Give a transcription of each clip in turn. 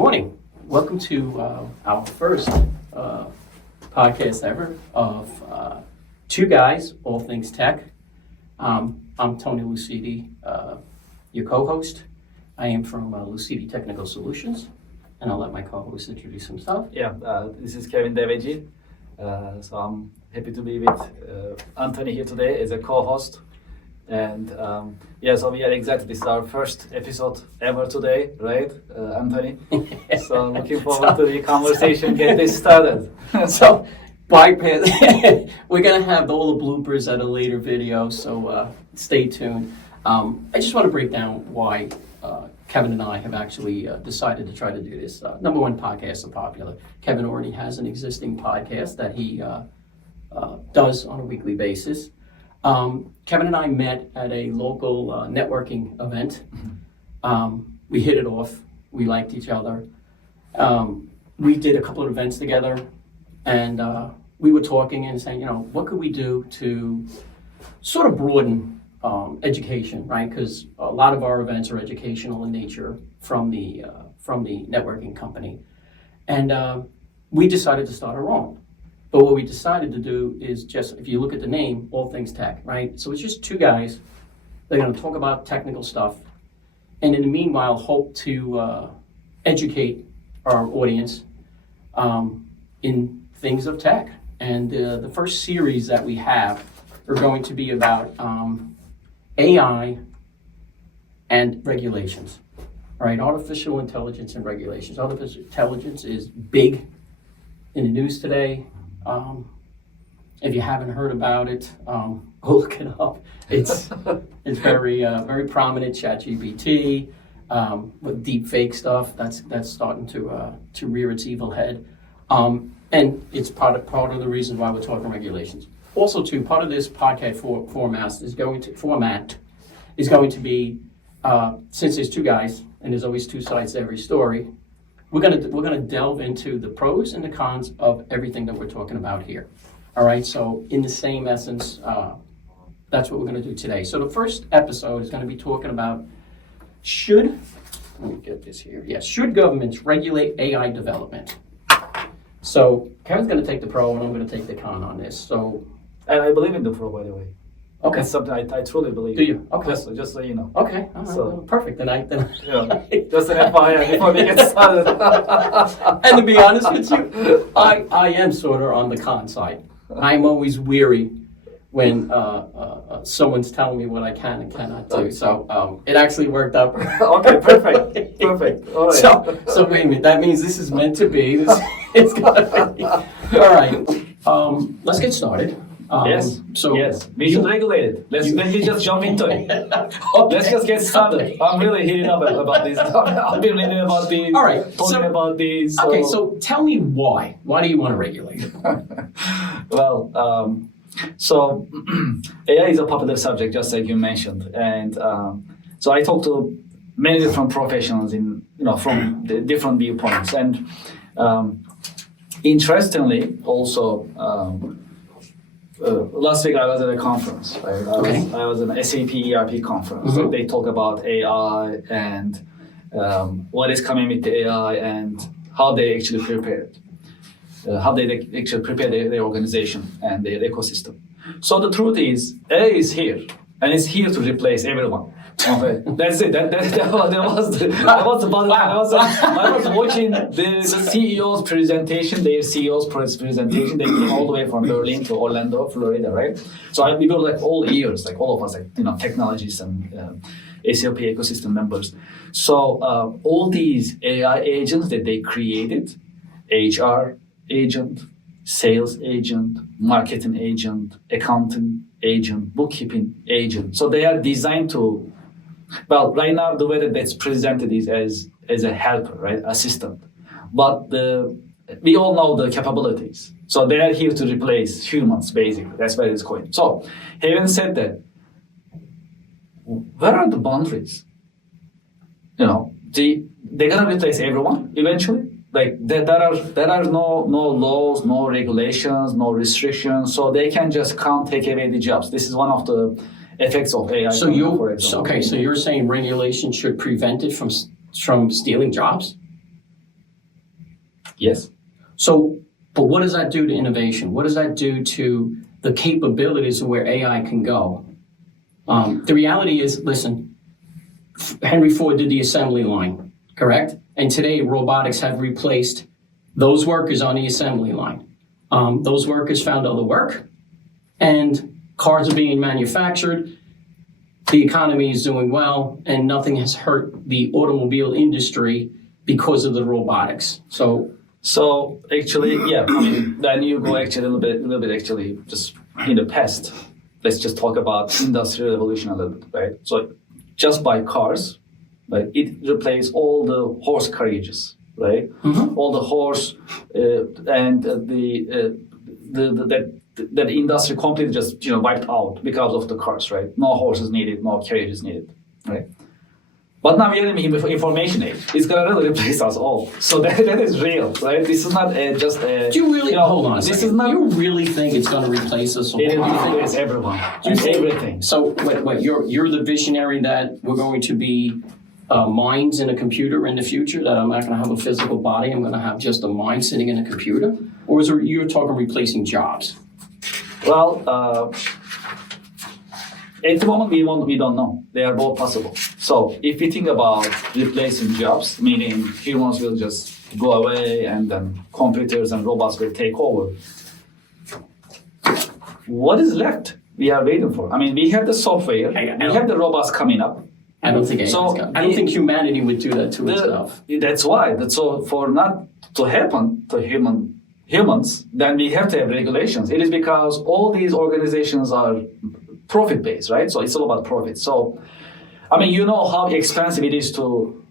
morning. Welcome to our first podcast ever of Two Guys, All Things Tech. I'm Tony Lucidi, your co-host. I am from Lucidi Technical Solutions, and I'll let my co-host introduce himself. This is Kevin Deveji. So I'm happy to be with Anthony here today as a co-host. And so we are excited. This is our first episode ever today, right, Anthony? So looking forward to the conversation, get this started. So, bypass. We're going to have all the bloopers at a later video, so stay tuned. I just want to break down why Kevin and I have actually decided to try to do this. Number one, podcasts are popular. Kevin already has an existing podcast that he does on a weekly basis. Kevin and I met at a local networking event. We hit it off. We liked each other. We did a couple of events together, and we were talking and saying, what could we do to sort of broaden education, right? Because a lot of our events are educational in nature from the networking company. And we decided to start our own. But what we decided to do is just, if you look at the name, All Things Tech, right? So it's just two guys. They're going to talk about technical stuff. And in the meanwhile, hope to educate our audience in things of tech. And the first series that we have are going to be about AI and regulations, right? Artificial intelligence and regulations. Artificial intelligence is big in the news today. If you haven't heard about it, go look it up. It's very very prominent. ChatGPT with deep fake stuff that's starting to rear its evil head, and it's part of the reason why we're talking regulations. Also, too, part of this podcast format is going to be since there's two guys and there's always two sides to every story. We're gonna delve into the pros and the cons of everything that we're talking about here. All right, so in the same essence, that's what we're gonna do today. So the first episode is gonna be talking about should governments regulate AI development? So Kevin's gonna take the pro and I'm gonna take the con on this. So, And I believe in the pro, by the way. okay. That's something I truly believe. Do you? Okay. Just so you know. Okay, all right, well, perfect. Then Just an FYI before we get started. And to be honest with you, I am sort of on the con side. I'm always weary when someone's telling me what I can and cannot do. So it actually worked out. Okay, perfect. All right. So wait a minute. That means this is meant to be. It's gonna be. All right. Let's get started. Yes. We should regulate it. Let me just jump into it. Okay. Let's just get started. I'm really heated up about this. I've been reading about these. All right. Talking about these. Okay. So tell me why. Why do you want to regulate it? Well, so AI is a popular subject, just like you mentioned, and so I talked to many different professionals from the different viewpoints, and interestingly, also. Last week I was at a conference. Right? I was at an SAP ERP conference. Mm-hmm. They talk about AI and what is coming with the AI and how they actually prepare it. How they actually prepare their organization and their ecosystem. So the truth is, AI is here, and it's here to replace everyone. Okay, that's it. That was the bottom line. I was watching the CEO's presentation, their CEO's presentation. They came all the way from Berlin to Orlando, Florida, right? So we were all ears, all of us, technologists and SAP ecosystem members. So all these AI agents that they created, HR agent, sales agent, marketing agent, accounting agent, bookkeeping agent. So they are designed to. Well, right now the way that that's presented is as a helper, right, assistant. But we all know the capabilities. So they are here to replace humans, basically. That's where it's going. So, having said that, where are the boundaries? They're gonna replace everyone eventually. There are no laws, no regulations, no restrictions. So they can just come take away the jobs. This is one of the effects of AI. So you're saying regulation should prevent it from stealing jobs? Yes. So, but what does that do to innovation? What does that do to the capabilities of where AI can go? The reality is, listen, Henry Ford did the assembly line, correct? And today robotics have replaced those workers on the assembly line. Those workers found other work, and cars are being manufactured. The economy is doing well, and nothing has hurt the automobile industry because of the robotics. So actually, yeah, I mean, then you go actually a little bit actually just in the past. Let's just talk about industrial revolution a little bit, right? So just by cars, right, it replaced all the horse carriages, right? Mm-hmm. All the horse and that industry completely just wiped out because of the cars, right? No horses needed, no carriages needed, right? But now we are in the information age. It's gonna really replace us all. So that is real, right? This is not just a. Do you really hold on a This second? is not. You really think it's going to replace us all? It will replace everyone and everything. So, wait, you're the visionary that we're going to be minds in a computer in the future, that I'm not going to have a physical body, I'm going to have just a mind sitting in a computer? Or is it you're talking replacing jobs? Well, at the moment we don't know. They are both possible. So if we think about replacing jobs, meaning humans will just go away and then computers and robots will take over, what is left? We are waiting for. I mean, we have the software, we have the robots coming up. I don't think I don't think humanity would do that to itself. That's why. So for not to happen to humans, then we have to have regulations. It is because all these organizations are profit-based, right? So it's all about profit. So, I mean, you know how expensive it is to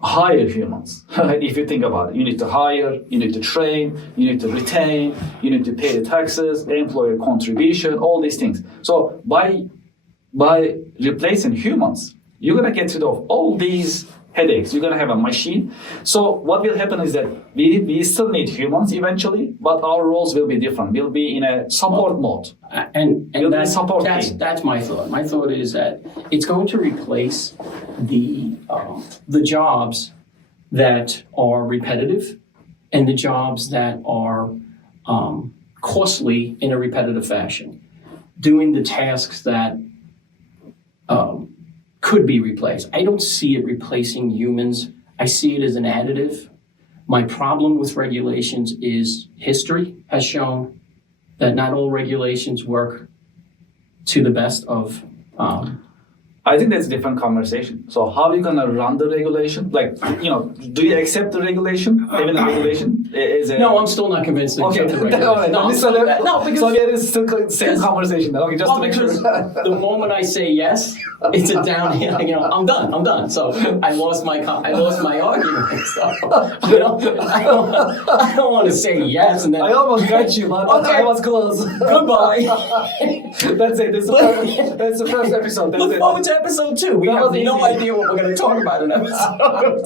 hire humans, right? If you think about it, you need to hire, you need to train, you need to retain, you need to pay the taxes, employer contribution, all these things. So by replacing humans, you're gonna get rid of all these headaches. You're gonna have a machine. So what will happen is that we still need humans eventually, but our roles will be different. We'll be in a support mode. And that's my thought. My thought is that it's going to replace the jobs that are repetitive and the jobs that are costly in a repetitive fashion. Doing the tasks that could be replaced. I don't see it replacing humans. I see it as an additive. My problem with regulations is history has shown that not all regulations work to the best of. I think that's a different conversation. So how are you gonna run the regulation? Like, do you accept the regulation? Even the regulation is a... No, I'm still not convinced. That Okay, the regulation. all right. No, because so there is still the same conversation. Okay, just to make sure. The moment I say yes, it's a downhill. I'm done. So I lost my argument. So I don't want to say yes and then. I almost got you, but Okay. I was close. Goodbye. That's it. That's the first episode. That's Look it. forward to episode 2. We That have was no easy. idea what we're going to talk about in episode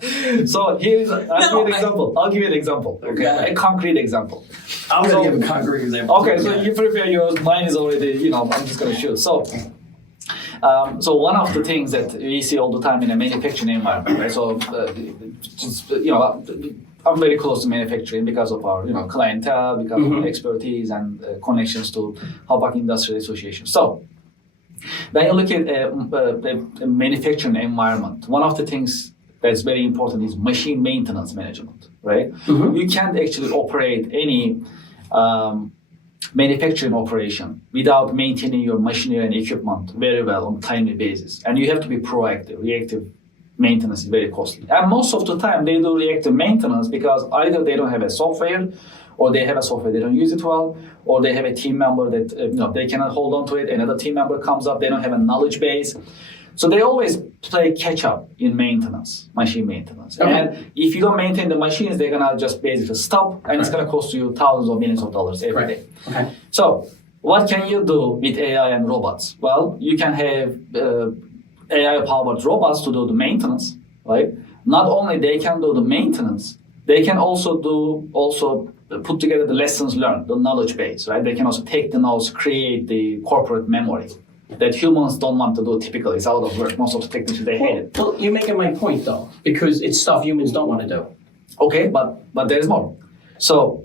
2. So here's I'll give you an I- example. I'll give you an example. Okay, Okay. a concrete example. I'm So- going to give a concrete example. Okay, so you prepare yours. Mine is already. I'm just going to shoot. So one of the things that we see all the time in a manufacturing environment, right? So I'm very close to manufacturing because of our clientele, because of our expertise and connections to Halpak Industrial Association. So when you look at a manufacturing environment, one of the things that's very important is machine maintenance management, right? You can't actually operate any manufacturing operation without maintaining your machinery and equipment very well on a timely basis. And you have to be proactive. Reactive maintenance is very costly. And most of the time they do reactive maintenance because either they don't have a software, or they have a software, they don't use it well, or they have a team member that they cannot hold on to it, another team member comes up, they don't have a knowledge base. So they always play catch up in maintenance, machine maintenance. Okay. And if you don't maintain the machines, they're gonna just basically stop, and it's gonna cost you thousands or millions of dollars every day. Okay. So what can you do with AI and robots? Well, you can have AI-powered robots to do the maintenance, right? Not only they can do the maintenance, they can also put together the lessons learned, the knowledge base, right? They can also take the notes, create the corporate memory that humans don't want to do typically. It's out of work. Most of the technicians, they hate it. Well, you're making my point, though, because it's stuff humans don't want to do. Okay, but there is more. So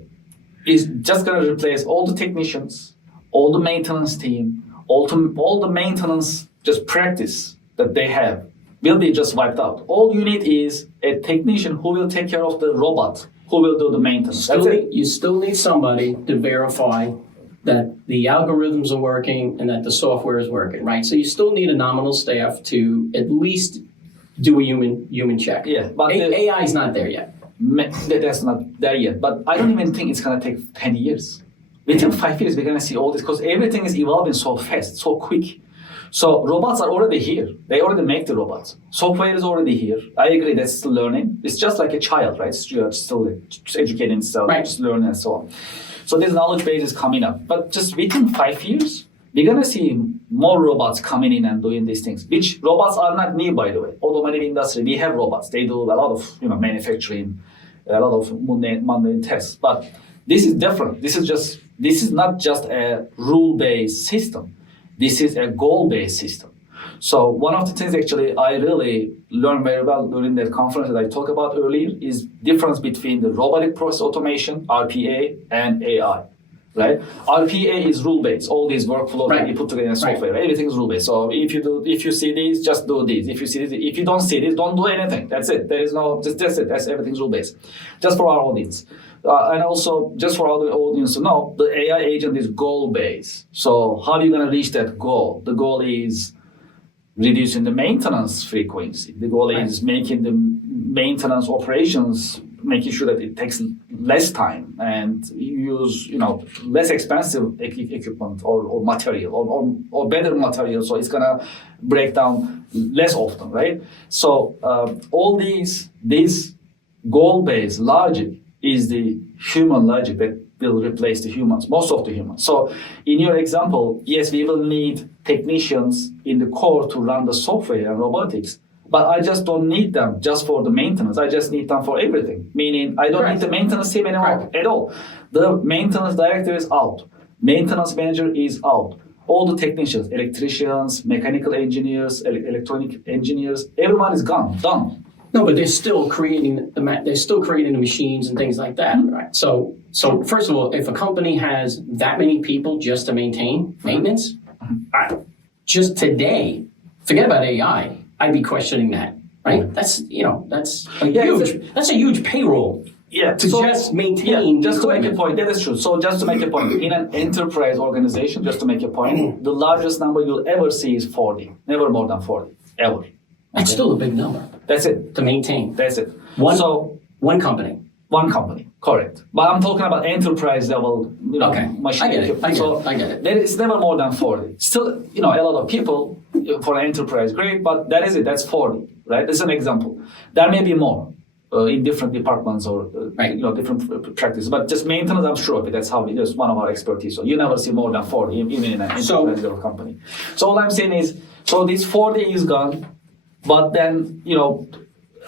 it's just going to replace all the technicians, all the maintenance team, all the maintenance just practice that they have will be just wiped out. All you need is a technician who will take care of the robot, who will do the maintenance. That's it. You still need somebody to verify that the algorithms are working and that the software is working, right? So you still need a nominal staff to at least do a human check. Yeah, but AI is not there yet. That's not there yet. But I don't even think it's going to take 10 years. Within 5 years, we're going to see all this because everything is evolving so fast, so quick. So robots are already here. They already make the robots. Software is already here. I agree, that's still learning. It's just like a child, right? It's still educating itself, right. Just learning and so on. So this knowledge base is coming up. But just within 5 years, we're going to see more robots coming in and doing these things, which robots are not new, by the way. Automotive industry, we have robots. They do a lot of manufacturing, a lot of mundane tasks. But this is different. This is not just a rule-based system. This is a goal-based system. So one of the things actually I really learned very well during that conference that I talked about earlier is difference between the robotic process automation, RPA, and AI, right? RPA is rule-based. All these workflows that you put together in software, everything is rule-based. So if you see these, just do this. If you don't see this, don't do anything. That's it. There is no, that's it. That's everything's rule-based. Just for our audience. And also, just for our audience to know, the AI agent is goal-based. So how are you going to reach that goal? The goal is reducing the maintenance frequency. The goal is making the maintenance operations, making sure that it takes less time and you use less expensive equipment or material or better material, so it's gonna break down less often, right? So all these goal-based logic is the human logic that will replace the humans, most of the humans. So in your example, yes, we will need technicians in the core to run the software and robotics, but I just don't need them just for the maintenance. I just need them for everything, meaning I don't need the maintenance team anymore at all. The maintenance director is out. Maintenance manager is out. All the technicians, electricians, mechanical engineers, electronic engineers, everyone is gone, done. No, but they're still creating the machines and things like that, right? So first of all, if a company has that many people just to maintain maintenance, just today, forget about AI. I'd be questioning that, right? That's a huge payroll. Yeah, just maintain. Yeah, just to make a point, that is true. So just to make a point, in an enterprise organization, just to make a point, the largest number you'll ever see is 40, never more than 40, ever. That's still a big number. That's it. To maintain. That's it. One company. One company, correct. But I'm talking about enterprise level, machine. I get it. It's never more than 40. Still, a lot of people for an enterprise, great, but that is it. That's 40, right? That's an example. There may be more in different departments or different practices. But just maintenance, I'm sure that's that's one of our expertise. So you never see more than 40, even in an enterprise level company. So all I'm saying is, so this 40 is gone. But then,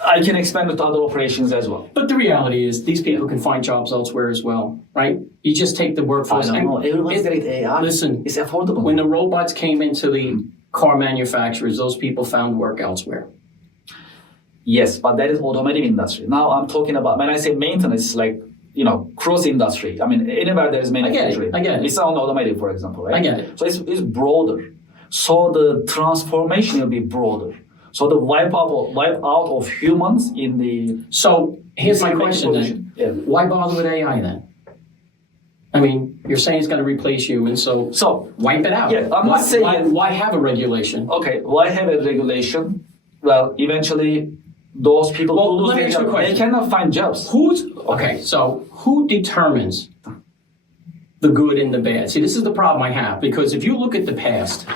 I can expand it to other operations as well. But the reality is these people can find jobs elsewhere as well, right? You just take the workforce. I don't know. Everyone's getting AI. Listen, it's affordable. When the robots came into the car manufacturers, those people found work elsewhere. Yes, but that is automotive industry. Now I'm talking about, when I say maintenance, it's like, cross industry. I mean, anywhere there is manufacturing. I get it. It's on automotive, for example, right? I get it. So it's broader. So the transformation will be broader. So the wipe out of humans in the... So here's my question then. Yeah. Why bother with AI then? I mean, you're saying it's going to replace humans, so wipe it out. Yeah, I'm not saying... Why have a regulation? Okay, why have a regulation? Well, eventually, those people who lose their jobs, they cannot find jobs. So who determines the good and the bad? See, this is the problem I have, because if you look at the past...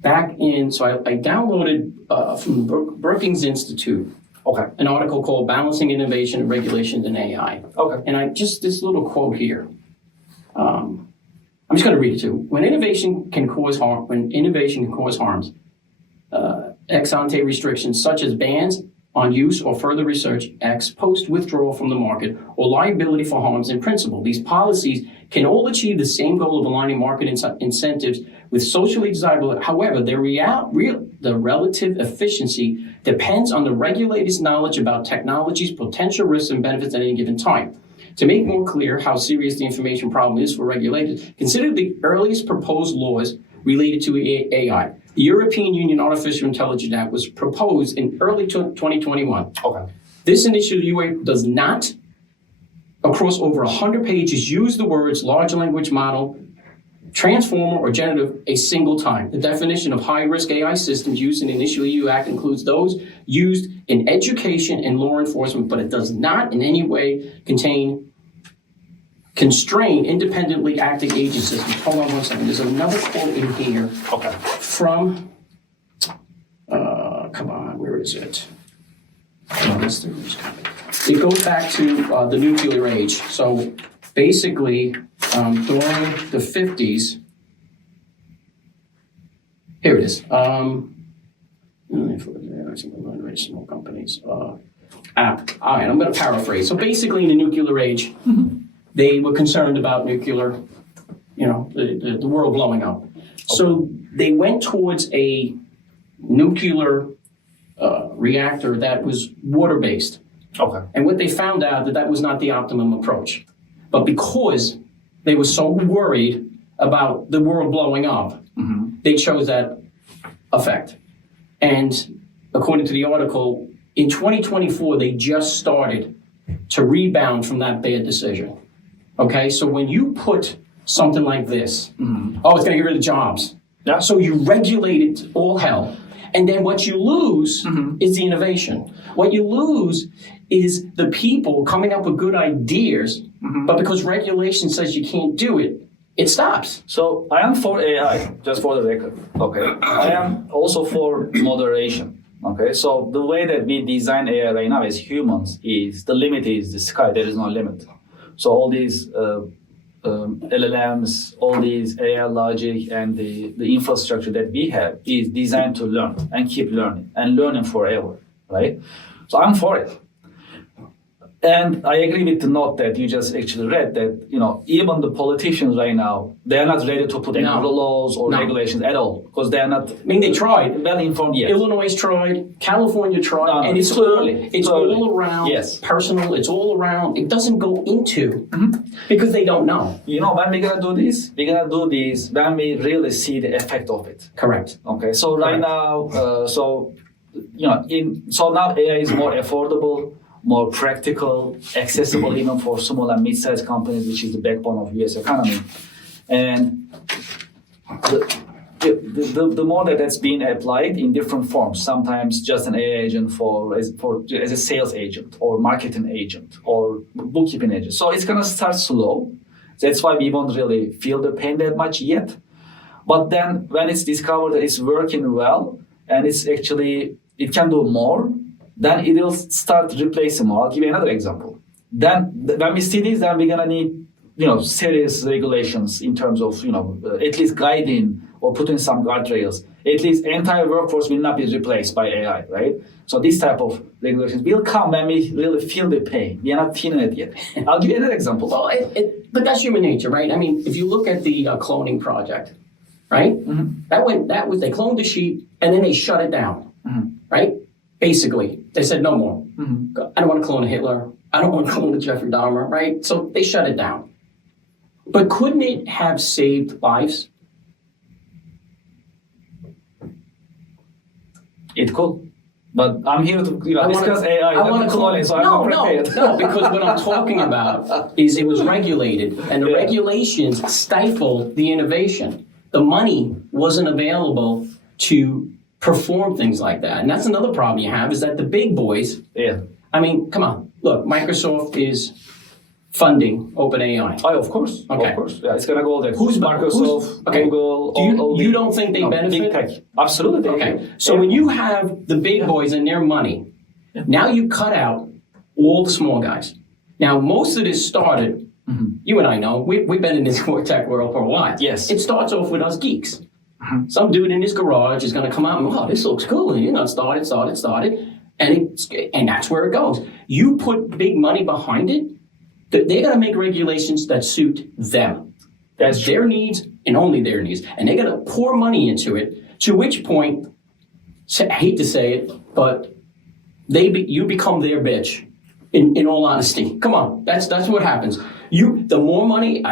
So I downloaded from the Brookings Institute an article called Balancing Innovation and Regulations in AI. Okay. And this little quote here. I'm just going to read it to you. When innovation can cause harms, ex ante restrictions such as bans on use or further research, ex post withdrawal from the market, or liability for harms in principle. These policies can all achieve the same goal of aligning market incentives with socially desirable. However, the relative efficiency depends on the regulator's knowledge about technology's potential risks and benefits at any given time. To make more clear how serious the information problem is for regulators, consider the earliest proposed laws related to AI. The European Union Artificial Intelligence Act was proposed in early 2021. Okay. This initiative does not, across over 100 pages, use the words large language model, transformer, or generative a single time. The definition of high-risk AI systems used in the initial EU Act includes those used in education and law enforcement, but it does not in any way constrain independently acting agent systems. Hold on one second. There's another quote in here Okay. from, come on, where is it? It goes back to the nuclear age. So basically, during the 50s, here it is. Small companies. All right, I'm going to paraphrase. So basically, in the nuclear age, they were concerned about nuclear, the world blowing up. So they went towards a nuclear reactor that was water-based. Okay. And what they found out that was not the optimum approach. But because they were so worried about the world blowing up, they chose that effect. And according to the article, in 2024, they just started to rebound from that bad decision. Okay, so when you put something like this, it's going to get rid of jobs. Yeah. So you regulate it all hell. And then what you lose is the innovation. What you lose is the people coming up with good ideas, but because regulation says you can't do it, it stops. So I am for AI, just for the record. Okay. I am also for moderation. Okay. So the way that we design AI right now as humans is the limit is the sky. There is no limit. So all these LLMs, all these AI logic, and the infrastructure that we have is designed to learn and keep learning and learning forever, right? So I'm for it. And I agree with the note that you just actually read that, even the politicians right now, they're not ready to put any laws or regulations at all because they're not. I mean, they tried. Well informed yet. Illinois tried, California tried, and it's too early. It's all around personal. It's all around. It doesn't go into because they don't know. When we're gonna do this, we're gonna do this when we really see the effect of it. Correct. Okay. So right now, so now AI is more affordable, more practical, accessible even for small and mid-sized companies, which is the backbone of U.S. economy. And the more that's being applied in different forms, sometimes just an AI agent as a sales agent or marketing agent or bookkeeping agent. So it's going to start slow. That's why we won't really feel the pain that much yet. But then when it's discovered that it's working well and it can do more, then it will start replacing more. I'll give you another example. Then when we see this, then we're gonna need, serious regulations in terms of, at least guiding or putting some guardrails. At least entire workforce will not be replaced by AI, right? So this type of regulations will come when we really feel the pain. We are not feeling it yet. I'll give you another example. Well, but that's human nature, right? I mean, if you look at the cloning project, right? They cloned the sheep and then they shut it down, right? Basically, they said no more. I don't want to clone a Hitler. I don't want to clone a Jeffrey Dahmer, right? So they shut it down. But couldn't it have saved lives? It could. But I'm here to discuss AI. Cloning, so I'm not prepared. No, because what I'm talking about is it was regulated, and the regulations stifled the innovation. The money wasn't available to perform things like that. And that's another problem you have is that the big boys, I mean, come on, look, Microsoft is funding OpenAI. Oh, of course. Okay. Of course. Yeah, it's going to go there. Microsoft, Google, you don't think they benefit? Big tech. Absolutely. Okay. So when you have the big boys and their money, now you cut out all the small guys. Now, most of this started, you and I know, we've been in this tech world for a while. Yes. It starts off with us geeks. Some dude in his garage is going to come out and, this looks cool. And started. And that's where it goes. You put big money behind it, they're going to make regulations that suit them. That's their needs and only their needs. And they're going to pour money into it, to which point, I hate to say it, but you become their bitch. In all honesty, come on, that's what happens. The more money,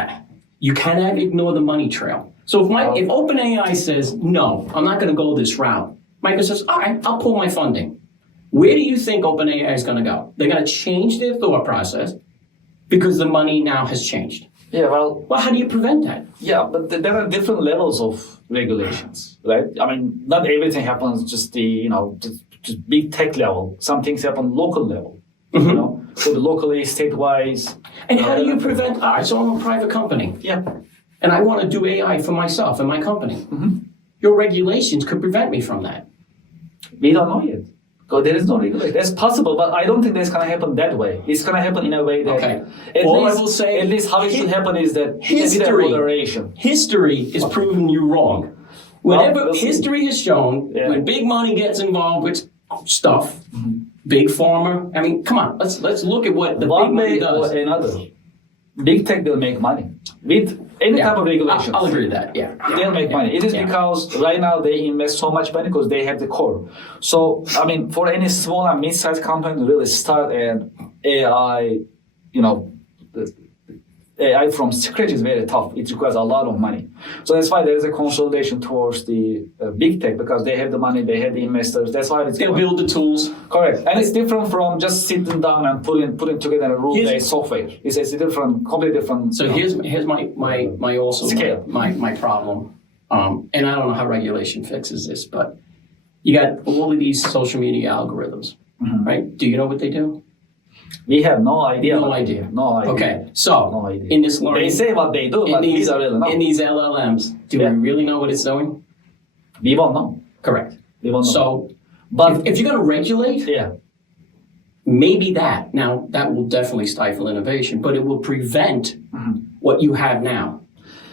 you cannot ignore the money trail. So if OpenAI says no, I'm not going to go this route, Microsoft says, all right, I'll pull my funding. Where do you think OpenAI is going to go? They're going to change their thought process because the money now has changed. Yeah, well, how do you prevent that? Yeah, but there are different levels of regulations, right? I mean, not everything happens just just big tech level. Some things happen local level, so the locally, state-wise. And how do you prevent? So I'm a private company. Yeah. And I want to do AI for myself and my company. Your regulations could prevent me from that. We don't know yet. So there is no regulation. That's possible, but I don't think that's going to happen that way. It's going to happen in a way that, at least how it should happen is that history is proving you wrong. Whenever history has shown, when big money gets involved with stuff, big pharma, I mean, come on, let's look at what the big money does. Or another, big tech will make money with any type of regulations. I'll agree with that. Yeah, they'll make money. It is because right now they invest so much money because they have the core. So I mean, for any small and mid-sized company to really start an AI, AI from scratch is very tough. It requires a lot of money. So that's why there is a consolidation towards the big tech because they have the money, they have the investors. That's why they'll build the tools. Correct, and it's different from just sitting down and putting together a rule-based software. It's a different, completely different. So here's my problem, and I don't know how regulation fixes this, but you got all of these social media algorithms, right? Do you know what they do? We have no idea. No idea. Okay, so no idea. In this learning, they say what they do, but we don't really know. In these LLMs, do we really know what it's doing? We won't know. Correct. We won't know. So, but if you're going to regulate, maybe that will definitely stifle innovation, but it will prevent what you have now.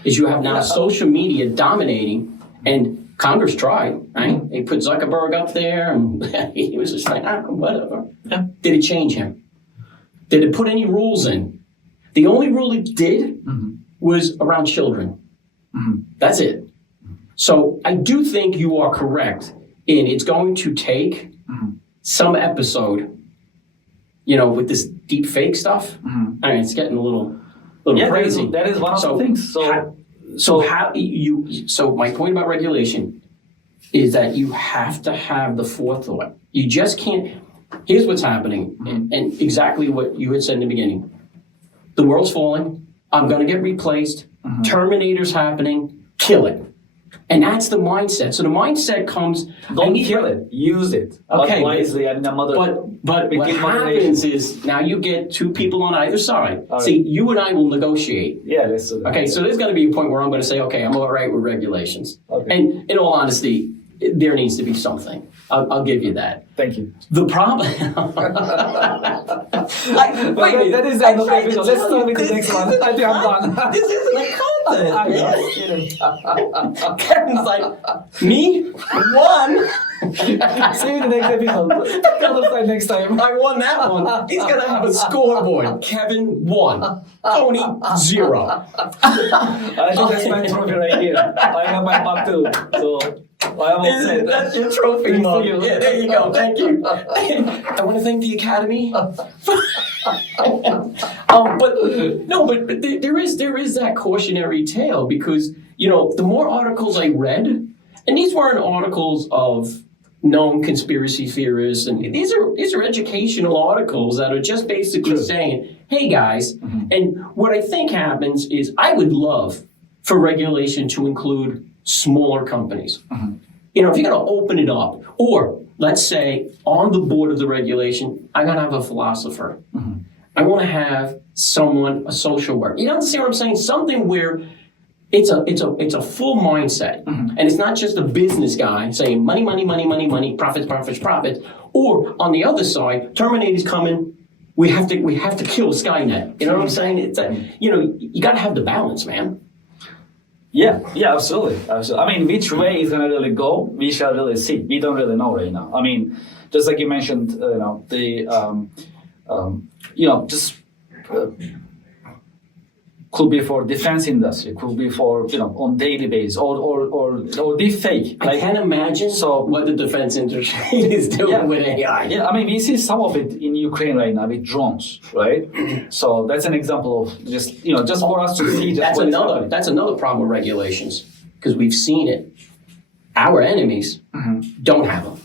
Is you have now social media dominating, and Congress tried, right? They put Zuckerberg up there, and he was just like, whatever. Yeah. Did it change him? Did it put any rules in? The only rule it did was around children. That's it. So I do think you are correct in it's going to take some episode, with this deep fake stuff. I mean, it's getting a little crazy. That is one of the things. So my point about regulation is that you have to have the forethought. You just can't. Here's what's happening, and exactly what you had said in the beginning. The world's falling. I'm going to get replaced. Terminator's happening. Kill it. And that's the mindset. So the mindset comes. Don't kill it. Use it. Okay. Wisely and But what happens is now you get two people on either side. Right. See, you and I will negotiate. Yeah, that's okay. So there's going to be a point where I'm going to say, okay, I'm all right with regulations. Okay. And in all honesty, there needs to be something. I'll give you that. Thank you. The problem. That is enough. Let's start with the next one. I think I'm done. This isn't a content. Kevin's like, me? One? See you in the next episode. Other side next time. I won that one. He's going to have a scoreboard. Kevin 1. Tony 0. I think that's my trophy right here. I have my mug too. So. That's your trophy mug. Yeah, there you go. Thank you. I want to thank the Academy. But there is that cautionary tale because the more articles I read, and these weren't articles of known conspiracy theorists, and these are educational articles that are just basically saying, hey guys, and what I think happens is I would love for regulation to include smaller companies. If you're going to open it up, or let's say on the board of the regulation, I'm going to have a philosopher. I want to have a social worker. You see what I'm saying? Something where it's a full mindset, and it's not just a business guy saying money, money, money, money, money, profits, profits, profits. Or on the other side, Terminator's coming. We have to kill Skynet. You know what I'm saying? It's you got to have the balance, man. Yeah, absolutely. I mean, which way is going to really go, we shall really see. We don't really know right now. I mean, just like you mentioned, could be for defense industry, could be for, on daily basis, or deep fake. I can't imagine what the defense industry is doing with AI. Yeah, I mean, we see some of it in Ukraine right now with drones, right? So that's an example of just for us to see. That's another problem with regulations, because we've seen it. Our enemies don't have them.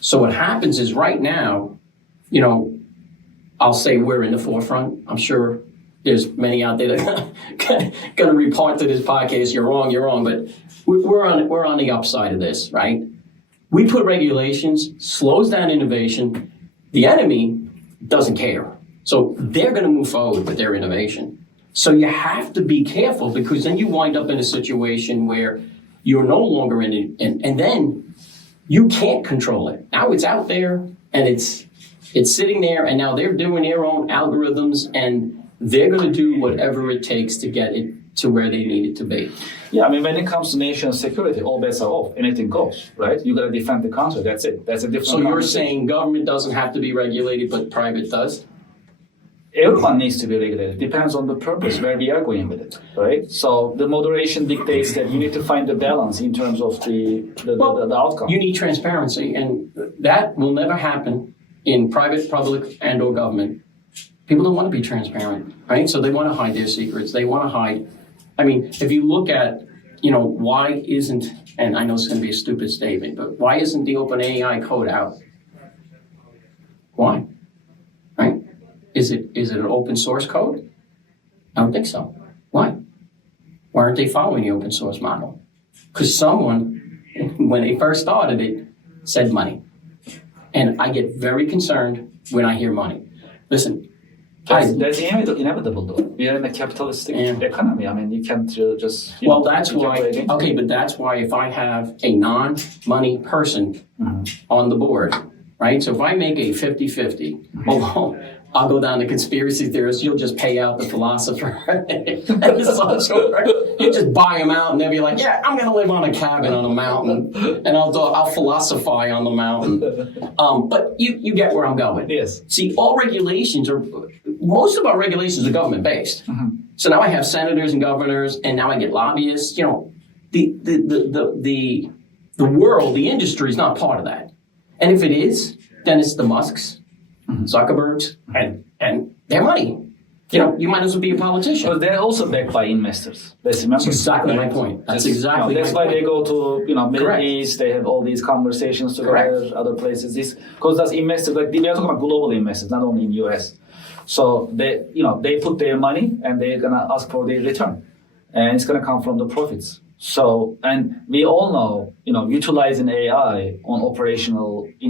So what happens is right now, I'll say we're in the forefront. I'm sure there's many out there that are going to report to this podcast, you're wrong, but we're on the upside of this, right? We put regulations, slows down innovation. The enemy doesn't care. So they're going to move forward with their innovation. So you have to be careful, because then you wind up in a situation where you're no longer in it, and then you can't control it. Now it's out there, and it's sitting there, and now they're doing their own algorithms, and they're going to do whatever it takes to get it to where they need it to be. Yeah, I mean, when it comes to nation security, all bets are off. Anything goes, right? You got to defend the country. That's it. That's a different. So you're saying government doesn't have to be regulated, but private does? Everyone needs to be regulated. Depends on the purpose, where we are going with it, right? So the moderation dictates that you need to find the balance in terms of the outcome. You need transparency, and that will never happen in private, public, and or government. People don't want to be transparent, right? So they want to hide their secrets. They want to hide. I mean, if you look at, why isn't, and I know it's going to be a stupid statement, but why isn't the OpenAI code out? Why? Right? Is it an open source code? I don't think so. Why? Why aren't they following the open source model? Because someone, when they first started it, said money. And I get very concerned when I hear money. Listen, that's inevitable, though. We are in a capitalistic economy. I mean, you can't just. That's why. Okay, but that's why if I have a non-money person on the board, right? So if I make a 50-50, although I'll go down to conspiracy theorists, you'll just pay out the philosopher. You just buy them out, and they'll be like, "Yeah, I'm going to live on a cabin on a mountain, and I'll philosophize on the mountain." But you get where I'm going. Yes. See, most of our regulations are government based. So now I have senators and governors, and now I get lobbyists. The world, the industry is not part of that. And if it is, then it's the Musks, Zuckerbergs, and their money. You might as well be a politician. But they're also backed by investors. Let's remember. That's exactly my point. That's exactly that's my why point. they go to Middle Correct. East. They have all these conversations together. Correct. Other places. Because that's investors. Like we are talking about global investors, not only in US. So they put their money and they're gonna ask for their return, and it's gonna come from the profits. So, and we all know, utilizing AI in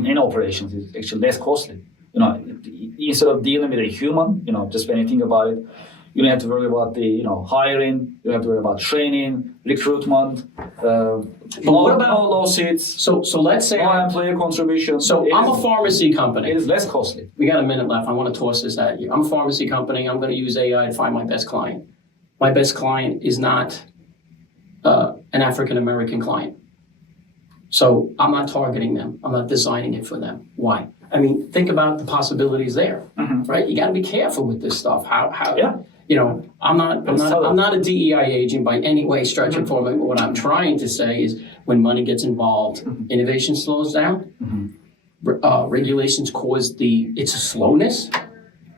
any operations is actually less costly. Instead of dealing with a human, just when you think about it, you don't have to worry about the, hiring, you don't have to worry about training, recruitment, what about no lawsuits, So let's say no employer contribution. So I'm a pharmacy company. It is less costly. We got a minute left. I want to toss this at you. I'm a pharmacy company. I'm going to use AI to find my best client. My best client is not an African-American client. So I'm not targeting them. I'm not designing it for them. Why? I mean, think about the possibilities there, right? You got to be careful with this stuff. I'm not a DEI agent by any way, stretch or form. What I'm trying to say is, when money gets involved, innovation slows down. Regulations cause it's a slowness,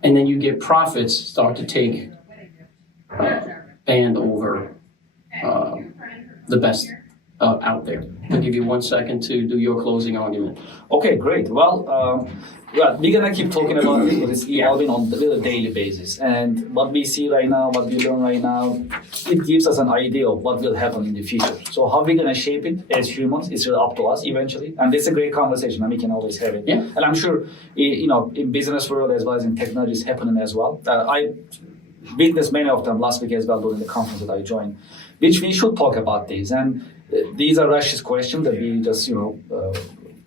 and then you get profits start to take band over the best out there. I'll give you 1 second to do your closing argument. Okay, great. Well, we're gonna keep talking about it, but it's evolving on a daily basis. And what we see right now, what we learn right now, it gives us an idea of what will happen in the future. So how we're gonna shape it as humans is really up to us eventually. And it's a great conversation, and we can always have it. Yeah. And I'm sure, in business world as well as in technology, is happening as well. I witnessed many of them last week as well during the conference that I joined, which we should talk about these. And these are Rash's questions that we just,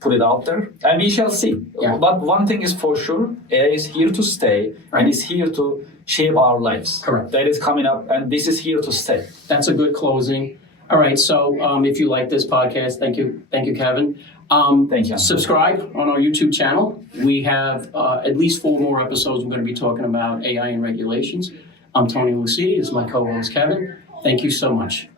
put it out there, and we shall see. Yeah. But one thing is for sure, AI is here to stay, and is here to shape our lives. Correct. That is coming up, and this is here to stay. That's a good closing. All right, so if you like this podcast, thank you, Kevin. Thank you. Subscribe on our YouTube channel. We have at least 4 more episodes. We're going to be talking about AI and regulations. I'm Tony Lucidi. This is my co-host, Kevin. Thank you so much.